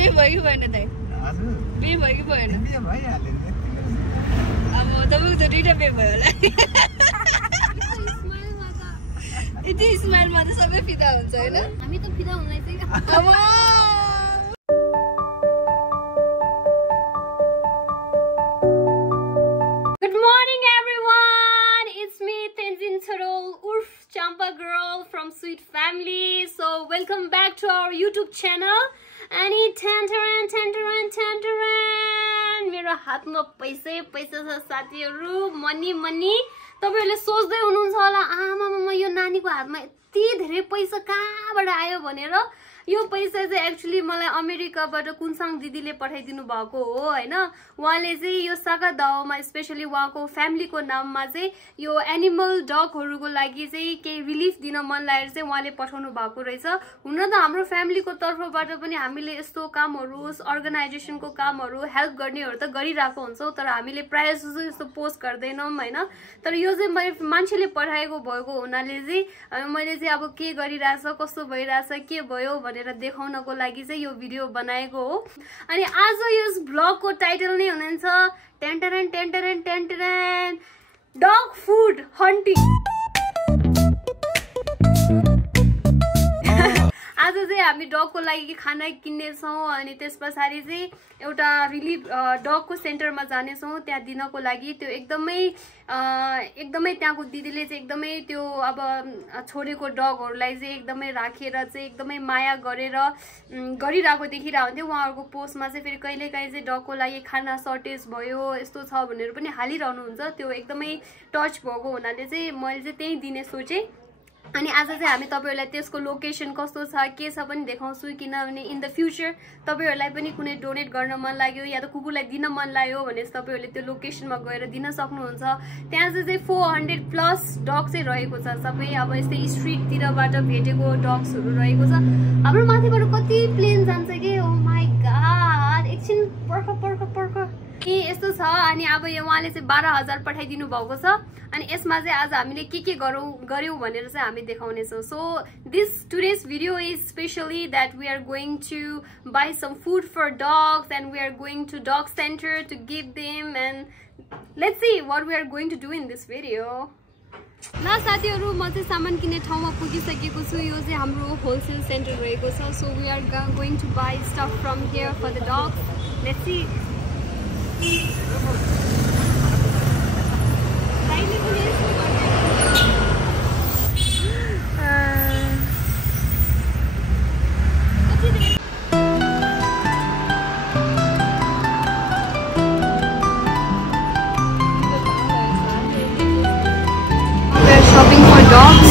बे भयो कि भएन दाइ? हजुर बे भयो कि भएन? बे भइहाल्यो नि। अब तपाईँको त दुईटा बे भयो होला। यति स्माइलमा त सबै फिदा हुन्छ होइन? हामी त फिदा हुँदै चाहिँ अब Good morning everyone, it's me Tenzin Charol Urf Champa girl from Sweet Family. So welcome back to our YouTube channel. Ani tantaran मेरो हातमा पैसै पैसा छ साथीहरु, मनी तपाईहरुले सोच्दै हुनुहुन्छ होला आमामा यो नानीको हातमा यति धेरै पैसा कहाँबाट आयो भनेर। यो पैसा चाहिँ एक्चुअली मलाई अमेरिकाबाट कुनसाङ दिदीले पठाइदिनु भएको हो हैन। उहाँले चाहिँ यो सागा दाओमा स्पेशली उहाँको फ्यामिलीको नाममा चाहिँ यो एनिमल डगहरुको लागि चाहिँ केही रिलिफ दिन मन लागेर चाहिँ उहाँले पठाउनु भएको रहेछ। हुन त हाम्रो फ्यामिलीको तर्फबाट पनि हामीले यस्तो कामहरु अर्गनाइजेसनको कामहरु हेल्प गर्नेहरु त गरिरहेको हुन्छौं, तर हामीले प्राय जसो यस्तो पोस्ट गर्दैनौं हैन। तर यो चाहिँ मान्छेले पठाएको भएको हुनाले चाहिँ मैले चाहिँ अब के गरिरहेछ कस्तो भइरहेछ के भयो भनेर देखाउनको लागि चाहिँ यो भिडियो बनाएको हो। अनि आज यस ब्लगको टाइटल नै हुनुहुन्छ टेन्टरन डग फुड हन्टिङ। आज चाहिँ हामी डगको लागि खाना किन्नेछौँ अनि त्यसपछि चाहिँ एउटा रिलिफ डगको सेन्टरमा जानेछौँ त्यहाँ दिनको लागि। त्यो एकदमै त्यहाँको दिदीले चाहिँ एकदमै त्यो अब छोडेको डगहरूलाई चाहिँ एकदमै राखेर चाहिँ एकदमै माया गरेर गरिरहेको देखिरहेको हुन्थ्यो। उहाँहरूको पोस्टमा चाहिँ फेरि कहिलेकाहीँ चाहिँ डगको लागि खाना सर्टेज भयो यस्तो छ भनेर पनि हालिरहनुहुन्छ। त्यो एकदमै टच भएको हुनाले चाहिँ मैले चाहिँ त्यही दिने सोचेँ। अनि आज चाहिँ हामी तपाईहरुलाई त्यसको लोकेसन कस्तो छ के छ पनि देखाउँछु, किनभने इन द फ्युचर तपाईहरुलाई पनि कुनै डोनेट गर्न मन लाग्यो या त कुकुरलाई दिन मन लाग्यो भने तपाईहरुले त्यो लोकेसनमा गएर दिन सक्नुहुन्छ। त्यहाँ चाहिँ 400 प्लस डग चाहिँ रहेको छ सबै। अब यस्तै स्ट्रीटतिरबाट भेटेको डग्सहरु रहेको छ। हाम्रो माथिबाट कति प्लेन जान्छ के, ओ माय गॉड एकछिन पर्ख के यस्तो छ। अनि अब यो उहाँले चाहिँ 12,000 पठाइदिनु भएको छ। अनि यसमा चाहिँ आज हामीले के गर्यौं भनेर चाहिँ हामी देखाउनेछौं। So today's video is specially that we are going to buy some food for dogs and we are going to dog center to give them, and let's see what we are going to do in this video. ल साथीहरु म चाहिँ सामान किन्ने ठाउँमा पुगिसकेको छु। यो चाहिँ हाम्रो होलसेल सेन्टर रहेको छ। So we are going to buy stuff from here for the dogs. Let's see. We're shopping for dogs.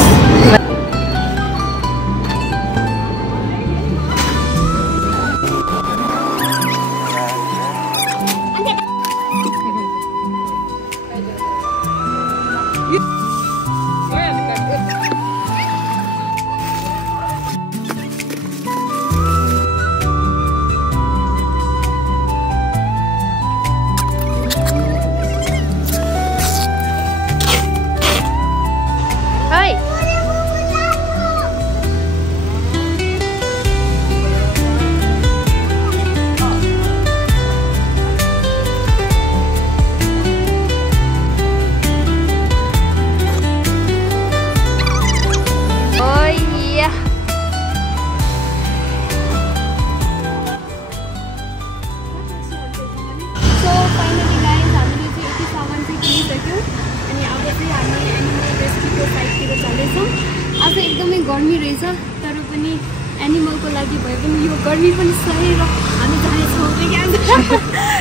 आज एकदमै गर्मी रहेछ, तर पनि एनिमलको लागि भए पनि यो गर्मी पनि सही र हामी जानेछौँ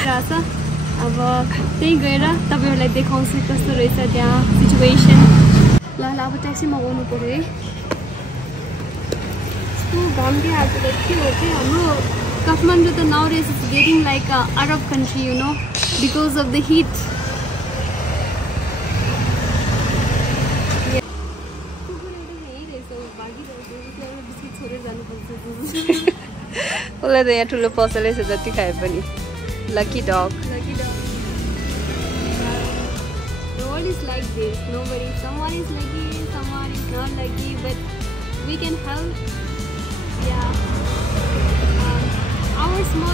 रहेछ। अब त्यही गएर तपाईहरुलाई देखाउँछु कस्तो रहेछ त्यहाँ सिचुएसन। ल अब ट्याक्सी मगाउनु पर्यो है। यस्तो घामले आएको त के हो चाहिँ हाम्रो काठमाडौँ त nowadays is getting like Arab country you know because of the heat. उसलाई त यहाँ ठुलो पसलै छ जति खाए पनि। Lucky dog. The world is like this. Someone is lucky, someone is not lucky, but we can help. Yeah. Our small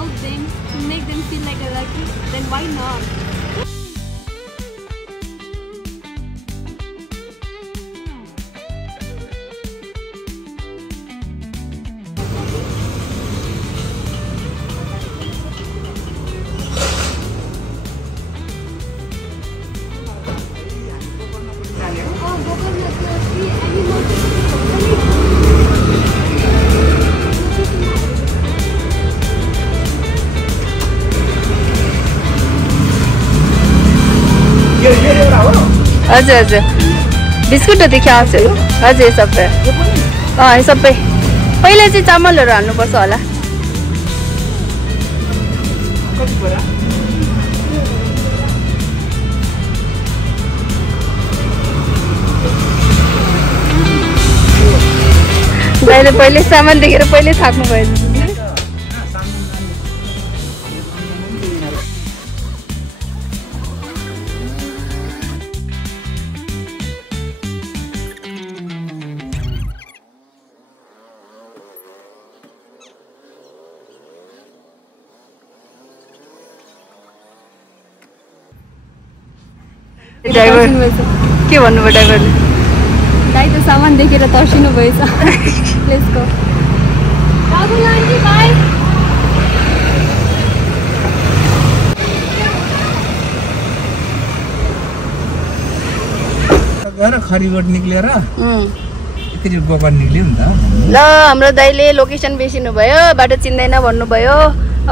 help them, to make them feel like a lucky, then why not? हजुर हजुर बिस्कुटहरू देखाउँछु हजुर सबै सबै पहिला चाहिँ चामलहरू हाल्नुपर्छ होला दाइले पहिले सामान देखेर पहिले थाक्नु भयो ड्राइभर के भन्नुभयो ड्राइभरले दाइ त सामान देखेर तर्सिनु भएछ let's go Rahul aunty bye गएर खरीबाट निक्लेर यति गोबर निक्ल्यो नि त ल हाम्रो दाइले लोकेसन बिर्सिनु भयो बाटो चिन्दैन भन्नुभयो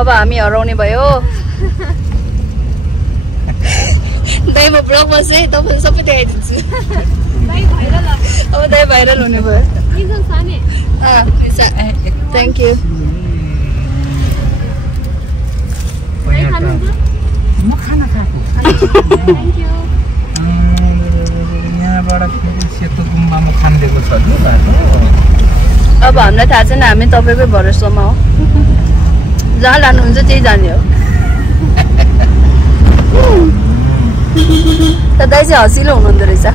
अब हामी हराउने भयो दाइ म ब्लग बसेँ तपाईँ सबै देखाइदिन्छु अब दाइ भाइरल हुने भयो थ्याङ्क यू म खाना खाएको यहाँबाट सेतो गुम्बामा खानिदिएको छ नि बाटो अब हामीलाई थाहा छैन हामी तपाईँकै भरोसामा हो जहाँ लानुहुन्छ त्यही जाने हो त दाइ चाहिँ हँसिलो हुनुहुँदो रहेछ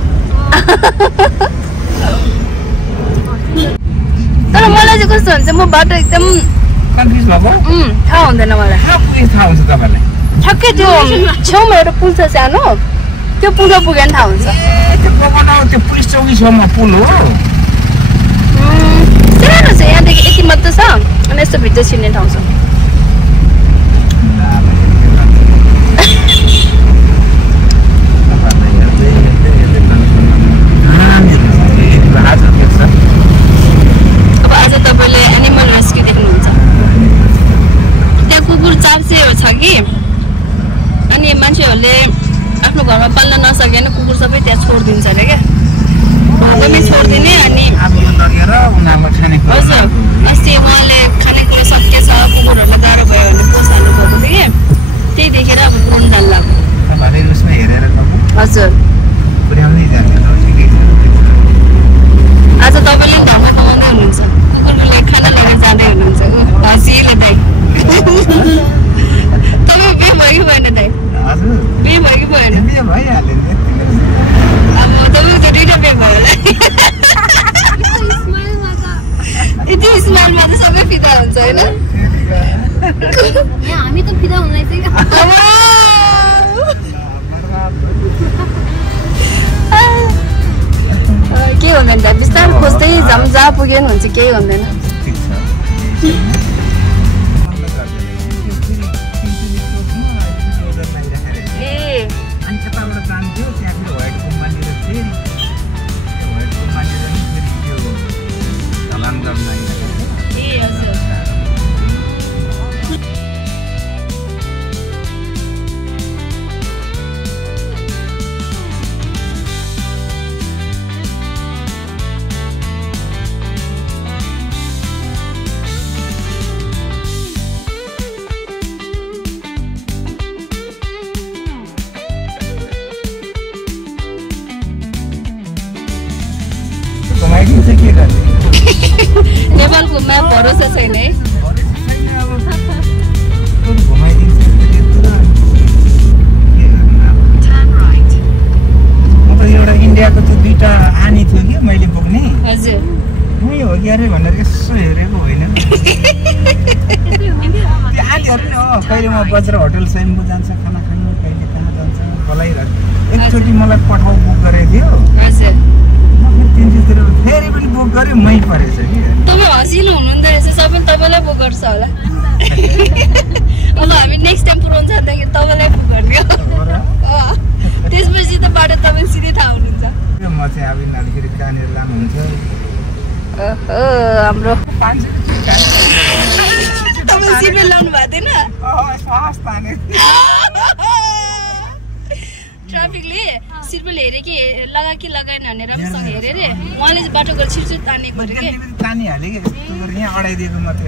तर मलाई चाहिँ कस्तो हुन्छ म बाटो एकदम कन्फ्युज भएको थाहा हुँदैन मलाई थाहा हुन्छ तपाईँलाई ठ्याक्कै त्यो छेउमा एउटा पुल छ सानो त्यो पुलमा पुगेर थाहा हुन्छ त्यो पुलिस चौकी छेउमा पुल हो सानो छ यहाँदेखि यति मात्र छ अनि यस्तो भित्र छिर्ने ठाउँ छ अब आज तपाईँले एनिमल रेस्क्यु देख्नुहुन्छ त्यहाँ कुकुर चाप्सेहरू छ कि अनि मान्छेहरूले आफ्नो घरमा पाल्न नसकेन कुकुर सबै त्यहाँ छोडिदिन्छ अरे क्या घरमै छोडिदिने अनि हजुर अस्ति उहाँले खानेकुरा सकिएछ कुकुरहरूलाई गाह्रो भयो भने पोसाल्नु भएको थियो कि त्यही देखेर अब पुर्नु जानु लाग्यो हजुर आज तपाईँले घरमा कमाउँदै हुनुहुन्छ कुकुरले खाना लिएर जाँदै हुनुहुन्छ हँसिलो दाइ तपाईँ बिहे भयो कि भएन दाइ बिहे भयो कि भएन अब तपाईँको त दुईवटा बिहे भयो होला यति स्माइलमा त सबै फिदा हुन्छ होइन हामी त फिदा हुँदैछ केही हुँदैन त बिस्तारै खोज्दै जाम जहाँ पुग्यो नि हुन्छ केही हुँदैन ए नेपालको म्याप भरोसा छैन है एउटा इन्डियाको त्यो दुईटा आनी थियो कि मैले बोक्ने हजुर मै हो कि अरे भनेर यसो हेरेको होइन त्यो आनी साथीहरु नि हो कहिले म बजार होटल स्वयम्भू जान्छ खाना खानु कहिले कहाँ जान्छ बोलाइरहेको एकचोटि मलाई पठाउ बुक गरेको थियो हजुर तिनतिर फेरि पनि बुक गर्यो मै परेछ कि तपाईँ हँसिलो हुनुहुँदो रहेछ सबैले तपाईँलाई बुक गर्छ होला अब हामी नेक्स्ट टाइम पुऱ्याउनु जाँदाखेरि तपाईँलाई बुक गर्ने त्यसपछि त बाटो तपाईँ सिधै थाहा हुनुहुन्छ म चाहिँ अब यिनीहरूले कहाँनिर लानुहुन्छ हाम्रो 500 तपाईँ सिटबेल्ट लाउनु भएको थिएन ट्राफिकले सिटबेल्ट हेरे कि लगा कि लगाएन भनेर राम्रोसँग हेरे रे उहाँले चाहिँ बाटो गएर छिटो तानेको अरे के तानिहाले कि यहाँ अडाइदिएको मात्रै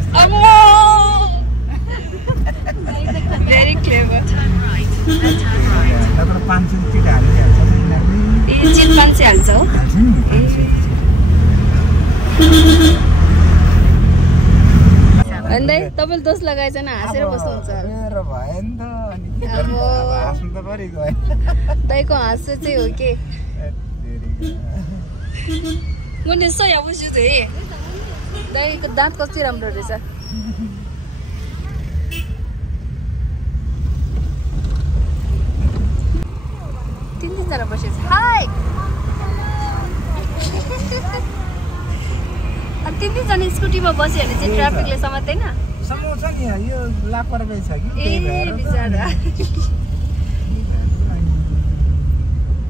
भेरी क्लेभर नत्र 500 टिका हालिहाल्छ यिनीहरूले ए चिट 500 हाल्छ हो अन्दै तपाईले दोष लगाएछन् हाँसेर बस्नुहुन्छ मेरो भयो नि त अनि हाँस्नु त परेको है दाइको हाँसो चाहिँ हो के मुनि सय बुझ्छु त हे दाइको दाँत कति राम्रो रहेछ तीनजना बसेछ हाय अनि तीनजना स्कुटीमा बस्यो भने चाहिँ ट्राफिकले समात्दैन समाउँछ नि यो लापरवाही छ कि ए बिचारा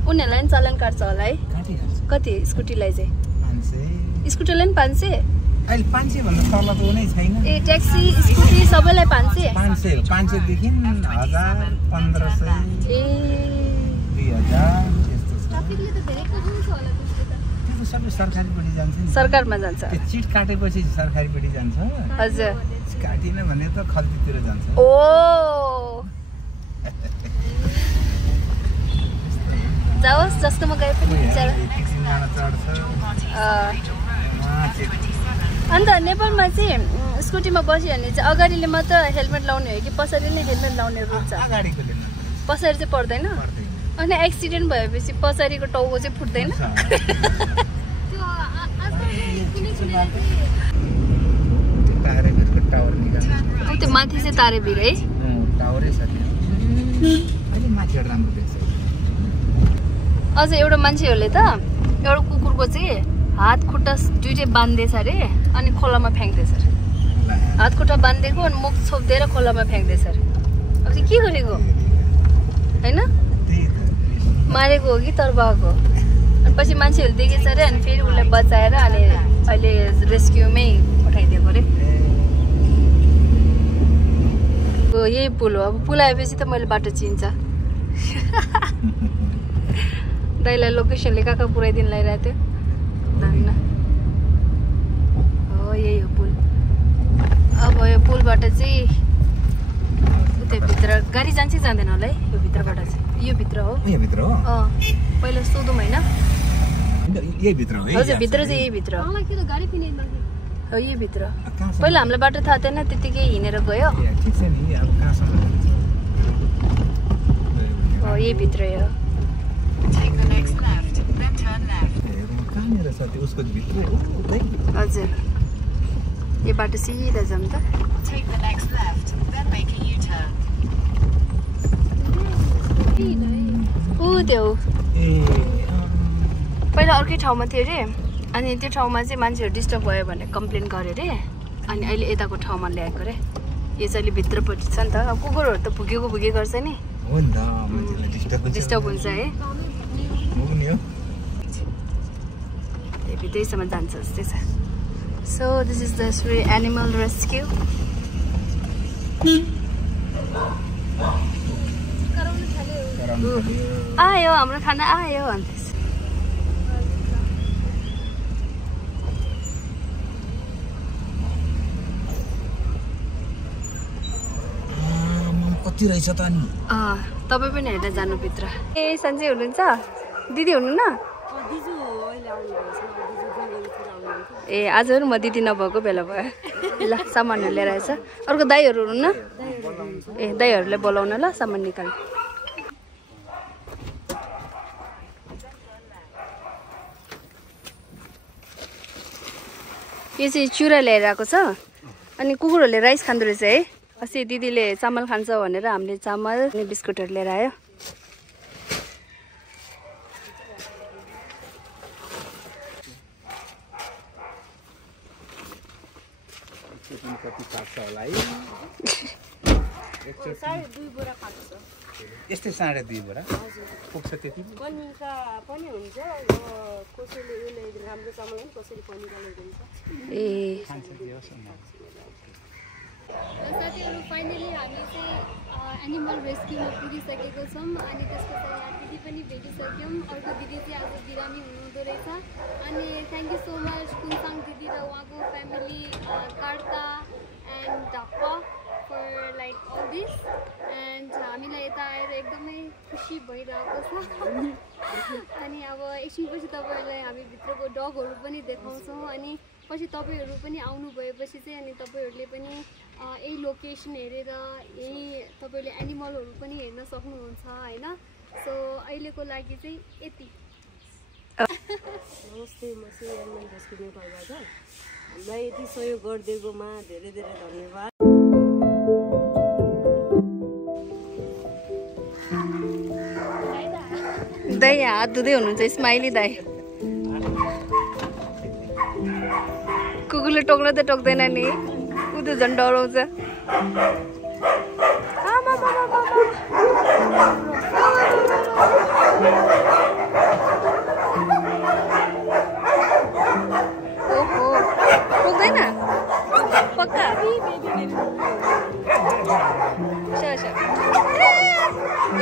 उनीहरूलाई नि चलन काट्छ होला है कति स्कुटीलाई चाहिँ 500 स्कुटरलाई नि 500 अहिले 500 भन्दा तल त कुनै छैन ए ट्याक्सी स्कुटी सबैलाई 500 500 देखि 1000 1500 ए 2000 यस्तो छ ट्राफिकले त धेरै कम छ होला त्यो सबै सरकारीपट्टि जान्छ नि सरकारमा जान्छ त्यो चिट काटेपछि सरकारीपट्टि जान्छ हजुर काटिन भने त खल्तीतिर जान्छ ओ जाओस् जस्तोमा गए पनि बिचारा अन्त नेपालमा चाहिँ स्कुटीमा बस्यो भने चाहिँ अगाडिले मात्र हेलमेट लाउने हो कि पछाडिले हेलमेट लाउने रुल छ पछाडि चाहिँ पर्दैन अनि एक्सिडेन्ट भएपछि पछाडिको टाउको चाहिँ फुट्दैन त्यो माथि चाहिँ तारेभिर है अझ एउटा मान्छेहरूले त एउटा कुकुरको चाहिँ हात खुट्टा दुइटै बाँध्दैछ अरे अनि खोलामा फ्याँक्दैछ अरे हात खुट्टा बाँधिदिएको अनि मुख छोपिदिएर खोलामा फ्याँक्दैछ अरे अब चाहिँ के गरेको होइन मारेको हो कि तर्बाएको अनि पछि मान्छेहरू देखेछ अरे अनि फेरि उसलाई बचाएर अनि अहिले रेस्क्युमै पठाइदिएको अरे यही पुल हो अब पुल आएपछि त मैले बाटो चिन्छ दाइलाई लोकेसनले कहाँ पुऱ्याइदिनु लगाइरहेको थियो धन्न हो यही हो पुल अब यो पुलबाट चाहिँ उतैभित्र गाडी जान्छ कि जाँदैन होला है यो भित्रबाट चाहिँ यो भित्र हो पहिला सोधौँ होइन हजुर भित्र चाहिँ यही भित्र हो यही भित्र पहिला हामीलाई बाटो थाहा थिएन त्यतिकै हिँडेर गयो हो यही भित्रै हो हजुर यो बाटो सिधा जाऊँ त त्यो पहिला अर्कै ठाउँमा थियो अरे अनि त्यो ठाउँमा चाहिँ मान्छेहरू डिस्टर्ब भयो भनेर कम्प्लेन गर्यो अरे अनि अहिले यताको ठाउँमा ल्याएको अरे यो चाहिँ अलि भित्रपट्टि छ नि त अब कुकुरहरू त भुकेको गर्छ नि डिस्टर्ब हुन्छ है भित्रैसम्म जान्छ जस्तै छ so this is the animal rescue आयो हाम्रो खाना आयो भन्दैछ कति रहेछ त अनि तपाईँ पनि हेरेर जानुभित्र ए सन्चै हुनुहुन्छ दिदी हुनुहुन्न ए आजहरू म दिदी नभएको बेला भयो ल सामानहरू लिएर आएछ अर्को दाईहरू हुनुहुन्न ए दाईहरूलाई बोलाउन ल सामान निकाल्नु यो चाहिँ चुरा ल्याएर आएको छ अनि कुकुरहरूले राइस खाँदो रहेछ है अस्ति दिदीले चामल खान्छ भनेर हामीले चामल अनि बिस्कुटहरू लिएर आयो। यस्तै 2.5 बोरा पुग्छ त्यति पनिका पनि हुन्छ कसैले उले राम्रो चामल पनि कसैले पनिका ल्याइदिन्छ ए खान्छ के हो साथीहरु फाइनली हामी चाहिँ एनिमल रेस्क्युमा पुगिसकेको छौं अनि त्यसपछि यहाँ दिदी पनि भेटिसक्यौं। अर्को दिदी चाहिँ आज बिरामी हुनुहुँदो रहेछ अनि thank you so much Kunsang दिदी र उहाँको फ्यामिली कार्ता एन्ड डप्पा for like all this and हामीलाई यता आएर एकदमै खुसी भइरहेको छ अनि अब एकछिनपछि तपाईहरुलाई हामी भित्रको डगहरु पनि देखाउँछौं अनि पछि तपाईहरु पनि आउनु भएपछि चाहिँ अनि तपाईहरुले पनि यही लोकेसन हेरेर यही तपाईहरुले एनिमलहरु पनि हेर्न सक्नुहुन्छ हैन। सो अहिलेको लागि चाहिँ यति। नमस्ते म चाहिँ एनिमल रेस्क्यु नेपालबाट हामीलाई यति सहयोग गरिदिएकोमा धेरै धेरै धन्यवाद। दाइ हात धुँदै हुनुहुन्छ स्माइली दाइ। कुकुरले टोक्न त टोक्दैन नि उ त झन् डराउँछ। ओहो टोक्दैन पक्का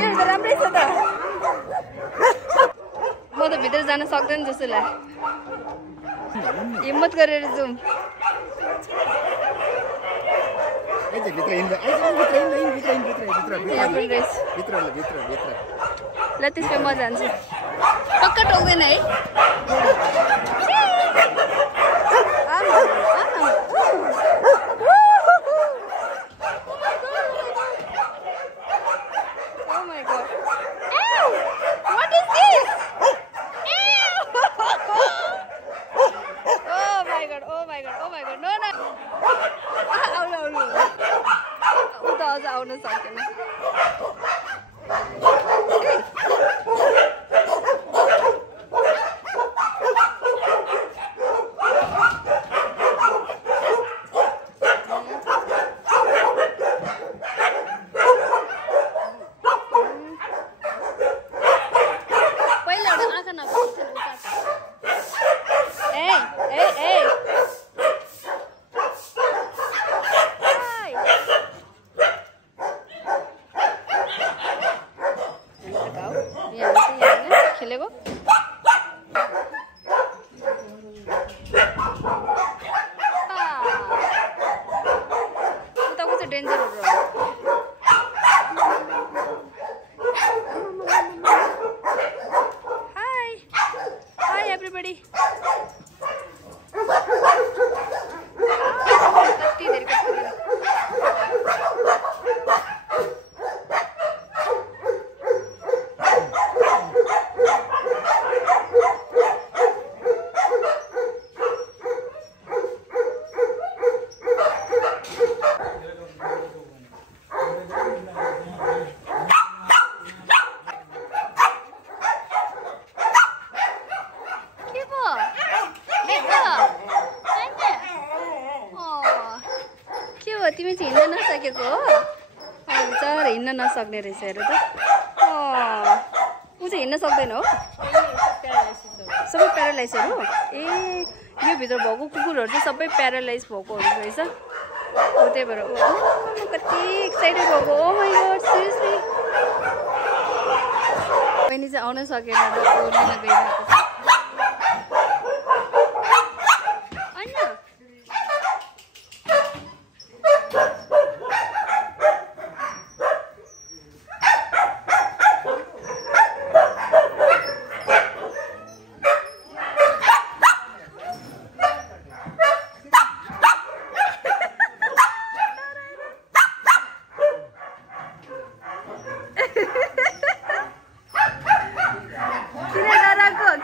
यो त राम्रै छ त म त भित्र जान सक्दैन जस्तो लाग्यो हिम्मत गरेर जाउँ। ल त्यसको म जान्छु पक्का टोक्दैन है। आउन सकेन पहिला एउटा आँखा नभएको खेलेको उताको चाहिँ डेन्जरहरू हाई हाई एभ्रीबडी कति धेरै तिमी चाहिँ हिँड्न नसकेको हो बिचारा हिँड्न नसक्ने रहेछ हेर त ऊ चाहिँ हिँड्न सक्दैन हो सबै प्यारालाइजहरू ए यो भित्र भएको कुकुरहरू चाहिँ सबै प्यारालाइज भएकोहरू रहेछ हो त्यही भएर कति एक्साइटेड भएको ओ माइ गॉड सिरियसली बहिनी चाहिँ आउन सकेन र लिन गइरहेको छ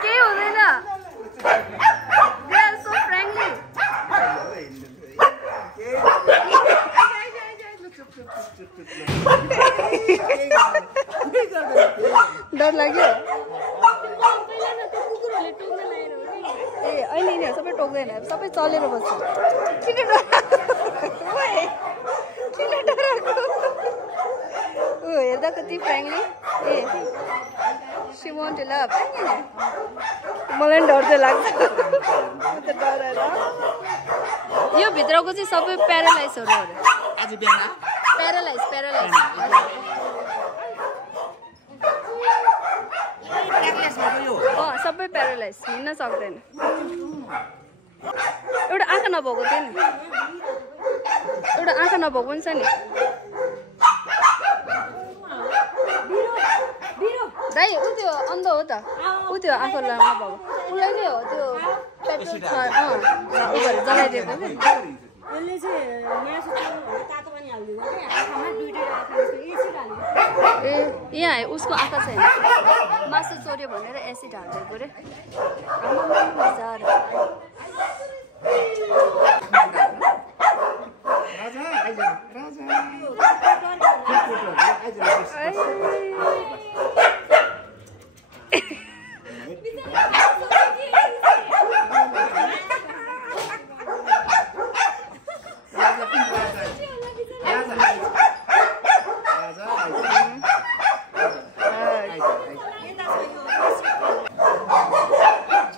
के डर लाग्यो ए अहिले यिनीहरू सबै टोक्दैन सबै चलेर बस्छ किन डराएको हेर्दा कति frankly a see want to love मलाई डर चाहिँ लाग्छ डराएर यो भित्रको चाहिँ सबै प्यारालाइजहरू आज बिहान प्यारालाइज सबै प्यारालाइज हिँड्न सक्दैन एउटा आँखा नभएको थियो नि एउटा आँखा नभएको पनि छ नि दाइ ऊ त्यो अन्ध हो त ऊ त्यो आँखा नभएको उसलाई नै हो त्यो पेट्रोल छ उनीहरू जलाइदिएको कि यसले चाहिँ मासु तातो पानी हालिदिएको क्या आँखामा दुईटै आँखा एसिड हालिदिएको ए यहाँ उसको आँखा छैन मासु चोर्यो भनेर एसिड हालिदिएको रे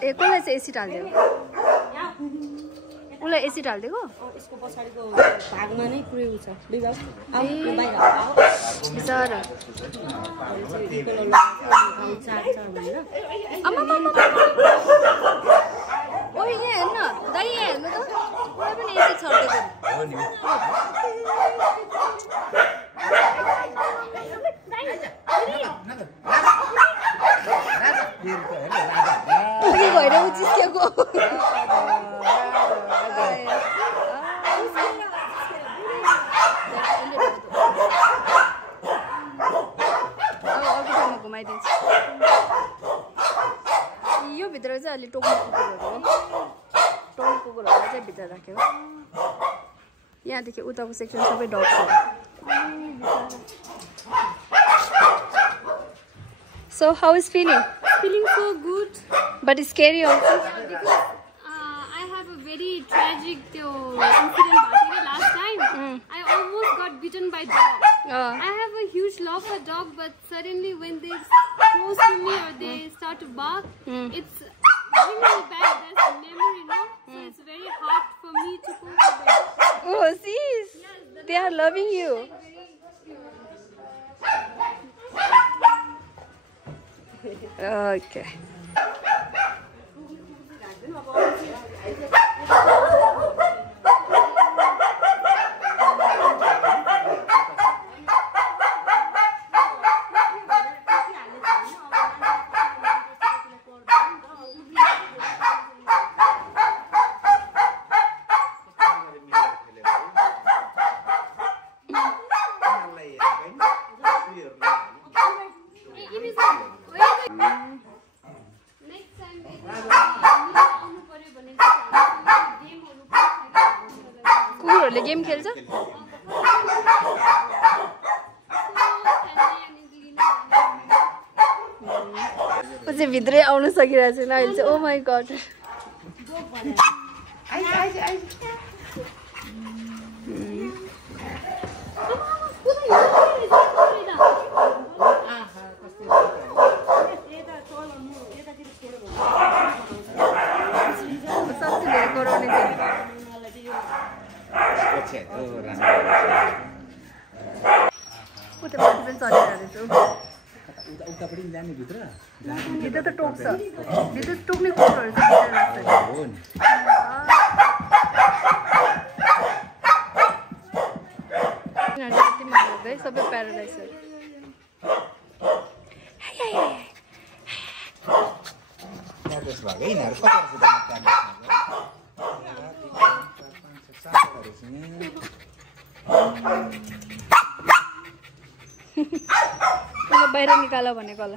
ए कसलाई चाहिँ एसिड हालिदियो उसलाई एसिड हालिदिएको यसको पछाडिको भागमा नै पुरेको छ विभाग बिचरा ओ यहाँ हेर्न दाइ यहाँ हेर्नु त उसलाई पनि एसिड छरिदिएको अघि गएर ऊ चिस्केको घुमाइदिन्छु यो भित्र चाहिँ अलि टोक्ने कुकुरहरू चाहिँ भित्र राख्यो यहाँदेखि उताको सेक्सन सबै डग छ So how is feeling? Feeling so good. But it's scary also. Because I have a very tragic incident last time. I almost got bitten by dog. I have a huge love for dog, but suddenly when they close to me or they start to bark, it's really bad. That's a memory, no? So it's very hard for me to cope with them. Oh, see, they are loving you. Okay. कुकुरहरूले game खेल्छ चाहिँ भित्रै आउन सकिरहेको छैन अहिले चाहिँ ओ my God भित्र त टोक्छ भित्र टोक्ने कुकुरहरू चाहिँ सबै प्यारालाइजहरू बाहिर निकाल भनेको होला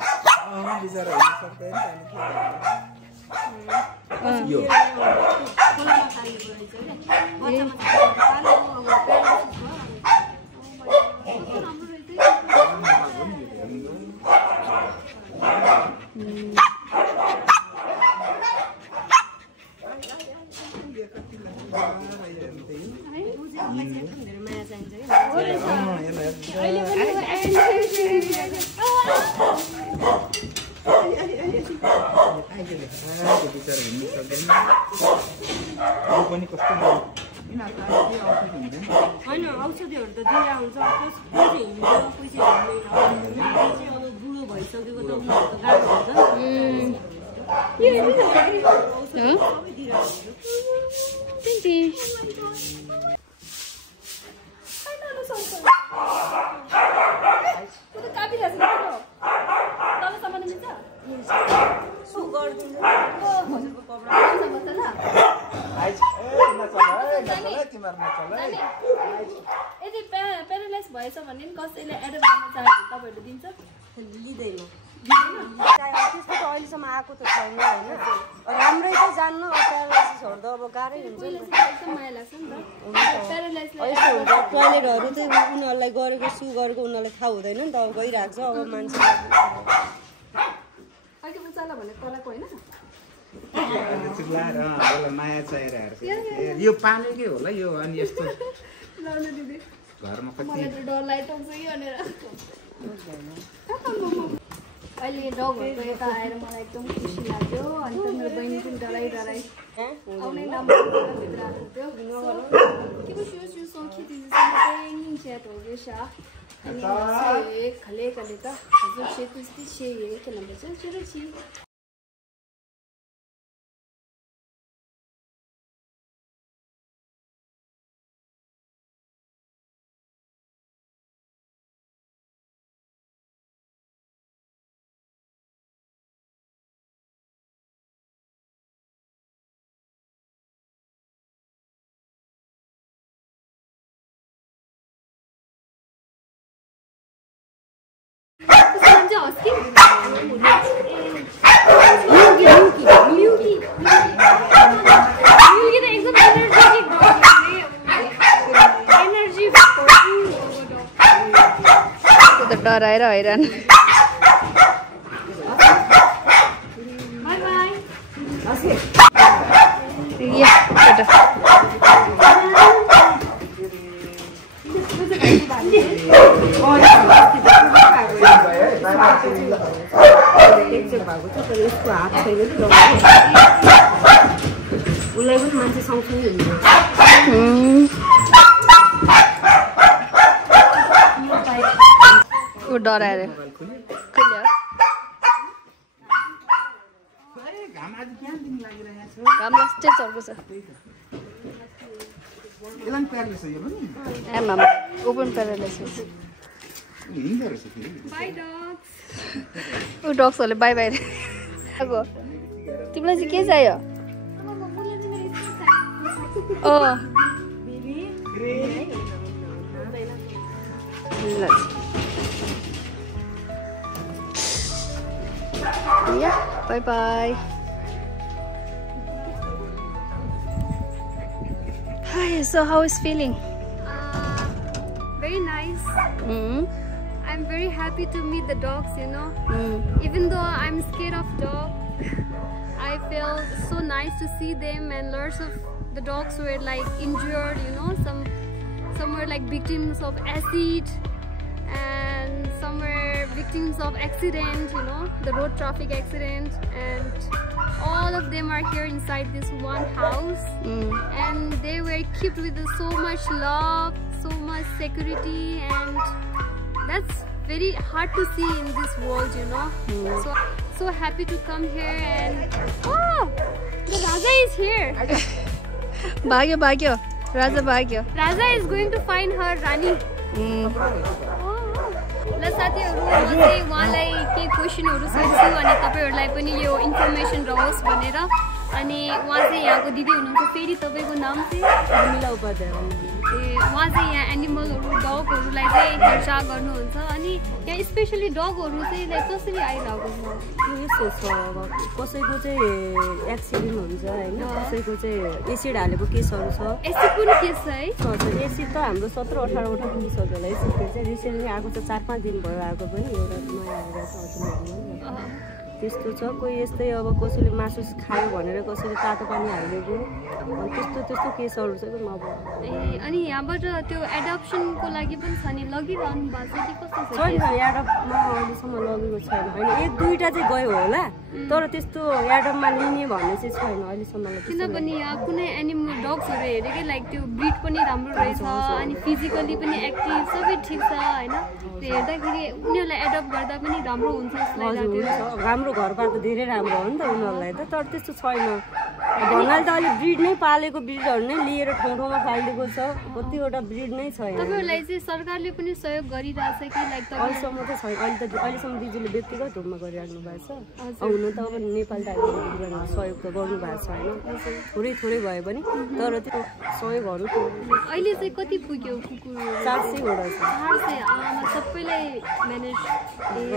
होइन औषधिहरू त दिएर हुन्छ कोही चाहिँ हिँड्छ कोही चाहिँ हिँड्दैन अब बुढो भइसकेको त उनीहरू त गाह्रो यदि प्यारालाइज भएछ भने नि कसैले एडप्ट गर्न चाह्यो भने तपाईँहरूले दिन्छ लिँदैन त्यस्तो त अहिलेसम्म आएको त छैन होइन राम्रै त जान्नु प्यारालाइसिसहरू त अब गाह्रै हुन्छ नि एकदम माया लाग्छ नि त प्यारालाइजलाई यस्तो हुन्छ टोइलेटहरू चाहिँ उनीहरूलाई गरेको सु गरेको उनीहरूलाई थाहा हुँदैन नि त अब गइरहेको छ अब मान्छे अहिले उचाला भने तलको होइन माया चाहिरहेको यो पालेकै होला यो अनि यस्तो लाउनु दिदी घरमा मलाई त डर लागिरहेको छ कि भनेर अहिले डगहरूको यता आएर मलाई एकदम खुसी लाग्यो अनि त मेरो बहिनी पनि डराइ आउने नम्बर भित्र आएको थियो que vocês são que dizem que tem certo deixa ani se khale khale ta hazur she tusti she ye ke number se chiro chi Milky. The exam energetic dog. Energy to the door iron. Bye bye. Yeah, better. भएको छ तर यसको हात छैन नि उसलाई पनि मान्छे सँगसँगै हुन्छ डराएर घाम लास्टै चर्को छ ओपन प्यारालाइसिस बाई डग्स ऊ डग्सहरूले बाई बाई तिमीलाई चाहिँ के चाहियो by by Hi, so how is feeling? Very nice. I'm very happy to meet the dogs, you know. Even though I'm scared of dogs, I feel so nice to see them, and lots of the dogs were like injured, you know. Some were like victims of acid, and some were victims of accident, you know, the road traffic accident, and all of them are here inside this one house, and they were kept with so much love, so much security, and that's very hard to see in this world, you know. So happy to come here, and oh, the Raja is here. Bhagyo, Raja Bhagyo. Raja is going to find her Rani. ल साथीहरु म चाहिँ उहाँलाई के क्वेशनहरु सोध्छु अनि तपाईहरुलाई पनि यो इन्फर्मेसन रहोस् भनेर अनि उहाँ चाहिँ यहाँको दिदी हुनुहुन्छ फेरि तपाईको नाम चाहिँ उर्मिला उपाध्याय उहाँ चाहिँ यहाँ एनिमलहरु डगहरुलाई चाहिँ हेरचाह गर्नुहुन्छ अनि यहाँ स्पेशली डगहरु चाहिँ कसरी आइरहेको छ यस्तो छ अब कसैको चाहिँ एक्सिडेन्ट हुन्छ हैन कसैको चाहिँ एसिड हालेको केसहरु छ एसिड पनि केस छ है एसिड त हाम्रो 17-18 वटा पुगिसक्यो होला एसिड चाहिँ रिसेन्टली आएको छ 4-5 दिन भयो आएको पनि एउटा नयाँ आएको छ त्यस्तो छ कोही यस्तै अब कसैले मासु खायो भनेर कसैले तातो पानी हालिदिएको त्यस्तो केसहरू छ कि अब अनि यहाँबाट त्यो एडप्सनको लागि पनि छ नि लगिरहनु भएको छ कि कस्तो छ छैन एडप्टमा अहिलेसम्म लगेको छैन होइन 1-2टा चाहिँ गयो होला तर त्यस्तो एडप्टमा लिने भन्ने चाहिँ छैन अहिलेसम्म किनभने यहाँ कुनै एनिमल डग्सहरू हेऱ्यो कि लाइक त्यो ब्रिड पनि राम्रो रहेछ अनि फिजिकली पनि एक्टिभ सबै ठिक छ होइन त्यो हेर्दाखेरि उनीहरूलाई एडप्ट गर्दा पनि राम्रो हुन्छ जस्तो लाग्छ राम्रो घरबार त धेरै राम्रो हो नि त उनीहरूलाई त तर त्यस्तो छैन भन्नाले त अहिले ब्रिड नै पालेको ब्रिडहरू नै लिएर ठाउँ फालिदिएको छ कतिवटा ब्रिड नै छैन तपाईँहरूलाई चाहिँ सरकारले पनि सहयोग गरिरहेछ कि लाइक अहिलेसम्म त छैन अहिलेसम्म दिदीले व्यक्तिगत रूपमा गरिराख्नु भएको छ हुनु त अब नेपाल टाइपको सहयोग त गर्नु भएको छ होइन थोरै भए पनि तर त्यो सहयोगहरू अहिले चाहिँ कति पुग्यो कुकुर 400वटा छ 400 सबैलाई म्यानेज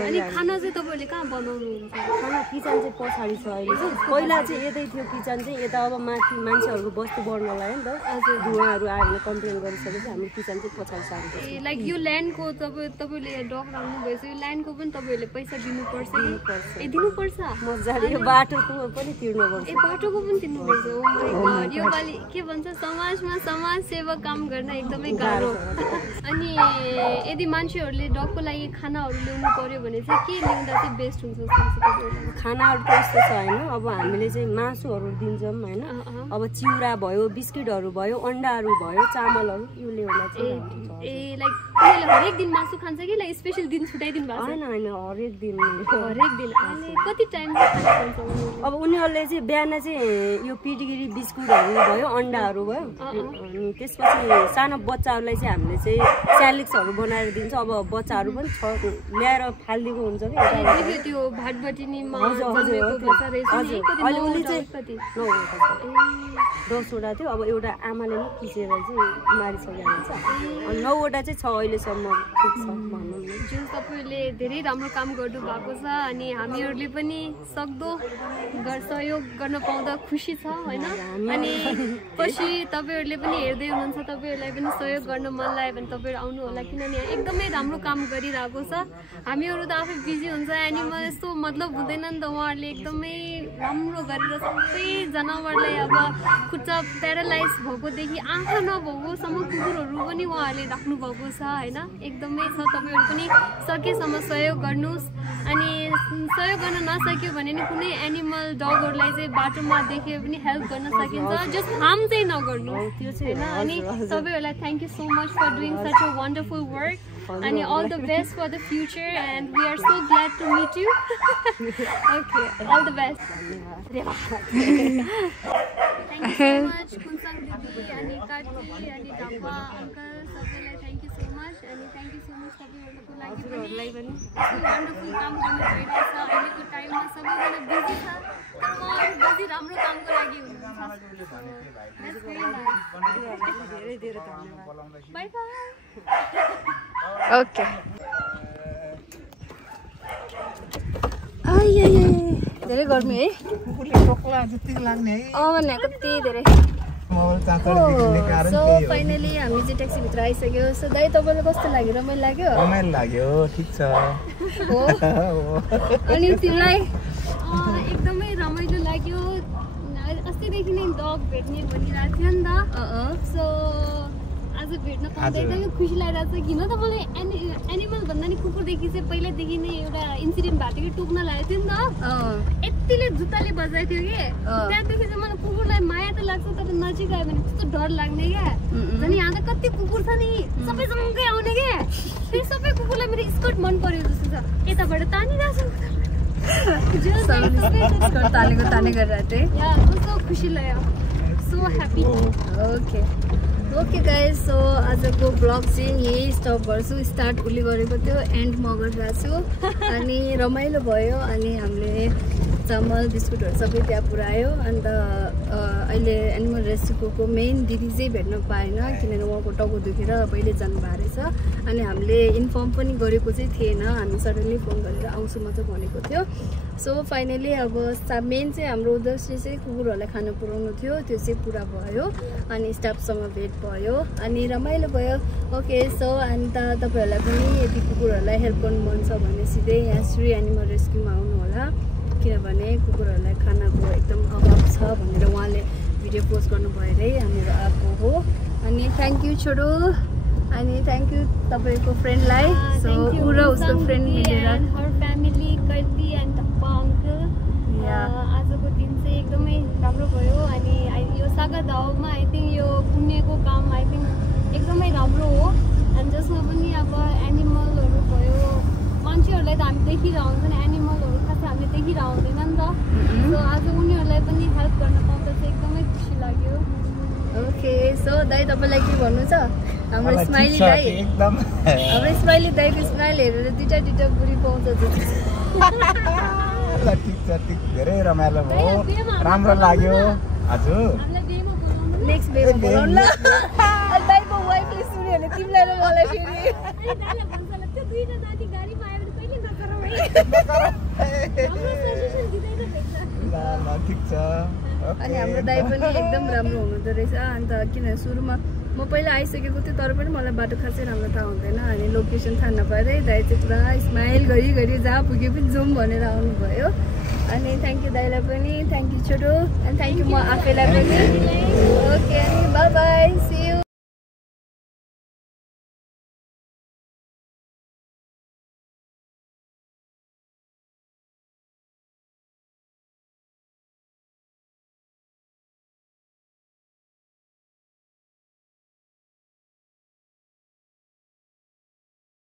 अनि खाना चाहिँ तपाईँहरूले कहाँ बनाउनुहुन्छ खाना किचन चाहिँ पछाडि छ अहिले चाहिँ पहिला चाहिँ यतै थियो किचन चाहिँ यता अब माथि मान्छेहरूको बस्ती बढ्न लाग्यो नि त धुवाहरू आयो भने कम्प्लेन गरिसकेपछि हाम्रो किचन चाहिँ पछाडि सार्नु ए लाइक यो ल्यान्डको तपाईँले डग राख्नु भएछ यो ल्यान्डको पनि तपाईँहरूले पैसा दिनुपर्छ ए दिनुपर्छ मजाले यो बाटोको पनि तिर्नुपर्छ ए बाटोको पनि तिर्नुपर्छ ओ माइ गॉड यो पालि के भन्छ समाजमा समाज सेवा काम गर्न एकदमै गाह्रो अनि यदि मान्छेहरूले डगको लागि खानाहरू ल्याउनु पर्यो भने चाहिँ के ल्याउँदा चाहिँ बेस्ट हुन्छ जस्तो लाग्छ तपाईँलाई खानाहरू त यस्तो छ होइन अब हामीले चाहिँ मासुहरू दिन्छौँ होइन अब चिउरा भयो बिस्किटहरू भयो अन्डाहरू भयो चामलहरू यो ल्याउँदा चाहिँ ए लाइक उनीहरूले हरेक दिन मासु खान्छ कि लाइक स्पेसल दिन छुट्याइदिनु भएको होइन होइन हरेक दिन अनि कति टाइम खान्छ अब उनीहरूले चाहिँ बिहान चाहिँ यो पिटिगिरी बिस्कुटहरू भयो अन्डाहरू भयो अनि त्यसपछि सानो बच्चाहरूलाई चाहिँ हामीले चाहिँ स्यालिक्सहरू बनाएर दिन्छ अब बच्चाहरू पनि छ ल्याएर फालिदिएको हुन्छ कि त्यो भाटबटिनीमा अहिले उसले चाहिँ 10वटा थियो अब एउटा आमाले नै खिचेर चाहिँ मारिसकेको हुन्छ 9वटा चाहिँ छ अहिलेसम्म ठिक छ भनौँ न जुन तपाईँले धेरै राम्रो काम गर्नु भएको छ अनि हामीहरूले पनि सक्दो सहयोग गर्न पाउँदा खुसी छ होइन अनि पछि तपाईँहरूले पनि हेर्दै हुनुहुन्छ तपाईँहरूलाई पनि सहयोग गर्न मन लाग्यो भने तपाईँहरू आउनु होला किनभने यहाँ एकदमै राम्रो काम गरिरहेको छ हामीहरू त आफै बिजी हुन्छ एनिमल यस्तो मतलब हुँदैन नि त उहाँहरूले एकदमै राम्रो गरेर सबै जनावरलाई अब खुट्टा प्यारालाइज भएकोदेखि आँखा नभएकोसम्म कुकुरहरू पनि उहाँहरूले राख्नु भएको छ होइन एकदमै छ तपाईँहरू पनि सकेसम्म सहयोग गर्नुहोस् अनि सहयोग गर्न नसक्यो भने नि कुनै एनिमल डगहरूलाई चाहिँ बाटोमा देख्यो भने हेल्प गर्न सकिन्छ जस्ट हार्म चाहिँ नगर्नु त्यो चाहिँ होइन अनि तपाईँहरूलाई thank you so much for doing such a wonderful work अनि all the best for the future and we are so glad to meet you. Okay, all the best. Thank you so much Kunsang Didi and Karti and Dappa uncle सबैलाई thank you so much and thank you so much सबैहरुको लागि पनि wonderful काम गर्नु भइरहेछ अहिलेको टाइममा सबैजना busy छ तर उहाँहरु बिजी राम्रो कामको लागि हुनुहुन्छ that's very nice धेरै धेरै धन्यवाद बाइ बाइ ओके आइ धेरै गर्मी है कुकुरले टोक्ला जति लाग्ने है भने कति धेरै सो फाइनली हामी चाहिँ ट्याक्सी भित्र आइसक्यो सो दाइ तपाईँलाई कस्तो लाग्यो रमाइलो लाग्यो रमाइलो लाग्यो ठिक छ हो अनि तिमीलाई एकदमै रमाइलो लाग्यो अस्तिदेखि नै डग भेट्ने भनिरहेको थियो नि त सो आज भेट्न पाउँदा एकदमै खुसी लागिरहेको छ किन त मलाई एनिमल भन्दा नि कुकुरदेखि चाहिँ पहिल्यैदेखि नै एउटा इन्सिडेन्ट भएको थियो कि टोक्न लागेको थियो नि त यतिले जुत्ताले बजाएको थियो कि त्यहाँदेखि चाहिँ मलाई कुकुरलाई माया त लाग्छ तर नजिक आयो भने कस्तो डर लाग्ने क्या झन् यहाँ त कति कुकुर छ नि सबैसँगै आउने क्या फेरि सबै कुकुरलाई मेरो स्कर्ट मन पर्यो जस्तो छ यताबाट तानिरहेको छ ताने गरिरहेको थिएँ कस्तो खुसी लाग्यो so happy okay guys so आजको ब्लग चाहिँ यही स्टप गर्छु स्टार्ट उसले गरेको थियो एन्ड म गरिरहेको छु अनि रमाइलो भयो अनि हामीले चामल बिस्कुटहरू सबै त्यहाँ पुऱ्यायो अन्त अहिले एनिमल रेस्क्युको मेन दिदी चाहिँ भेट्न पाएन किनभने उहाँको टाउको दुखेर पहिले जानुभएको रहेछ अनि हामीले इन्फर्म पनि गरेको चाहिँ थिएन हामी सडनली फोन गरेर आउँछु म चाहिँ भनेको थियो सो फाइनली अब मेन चाहिँ हाम्रो उद्देश्य चाहिँ कुकुरहरूलाई खाना पुऱ्याउनु थियो त्यो चाहिँ पुरा भयो अनि स्टाफसँग भेट भयो अनि रमाइलो भयो ओके सो अन्त तपाईँहरूलाई पनि यदि कुकुरहरूलाई हेल्प गर्नु मन छ भने सिधै यहाँ श्री एनिमल रेस्क्युमा आउनु होला किनभने कुकुरहरूलाई खानाको एकदम अभाव छ भनेर उहाँले भिडियो पोस्ट गर्नुभयो अरे हामीहरू आएको हो। अनि थ्याङ्क यू छोरो, अनि थ्याङ्क यू तपाईँको फ्रेन्डलाई। सो ऊ र उसको फ्रेन्ड मिलेर फ्यामिली कर्ती एन्ड थप्पा अङ्कल आजको दिन चाहिँ एकदमै राम्रो भयो। अनि यो सागा दाउमा आई थिङ्क यो पुण्यको काम आई थिङ्क एकदमै राम्रो हो। अनि जसमा पनि अब एनिमलहरू भयो, मान्छेहरूलाई त हामी देखिरहन्छ नि, एनिमलहरू खासै हामीले देखिरहनु हुँदैन नि त। सो आज उनीहरूलाई पनि हेल्प गर्न पाउँदा चाहिँ एकदमै खुसी लाग्यो। ओके, सो दाइ तपाईँलाई के भन्नु छ? हाम्रो स्माइली दाइ, हाम्रो स्माइली दाइको स्माइल हेरेर दुईटा बुढी पाउँछ जस्तो। ठिक छ, ठिक, धेरै रमाइलो भयो, राम्रो लाग्यो। हजुर नेक्स्ट डेमा बोलाउनु ल। दाइको वाइफले सुन्यो भने तिमीलाई र मलाई फेरि ठिक छ। अनि हाम्रो दाइ पनि एकदम राम्रो हुनुहुँदो रहेछ। अन्त किनभने सुरुमा म पहिला आइसकेको थिएँ, तर पनि मलाई बाटो खासै राम्रो थाहा हुँदैन। अनि लोकेसन थाहा नपाएर दाइ चाहिँ पुरा स्माइल गरी जहाँ पुगे पनि जाउँ भनेर आउनुभयो। अनि थ्याङ्क यू दाइलाई पनि, थ्याङ्क यू छोटो, अनि थ्याङ्क यू म आफैलाई पनि। ओके, अनि बाई बाई, सी यू।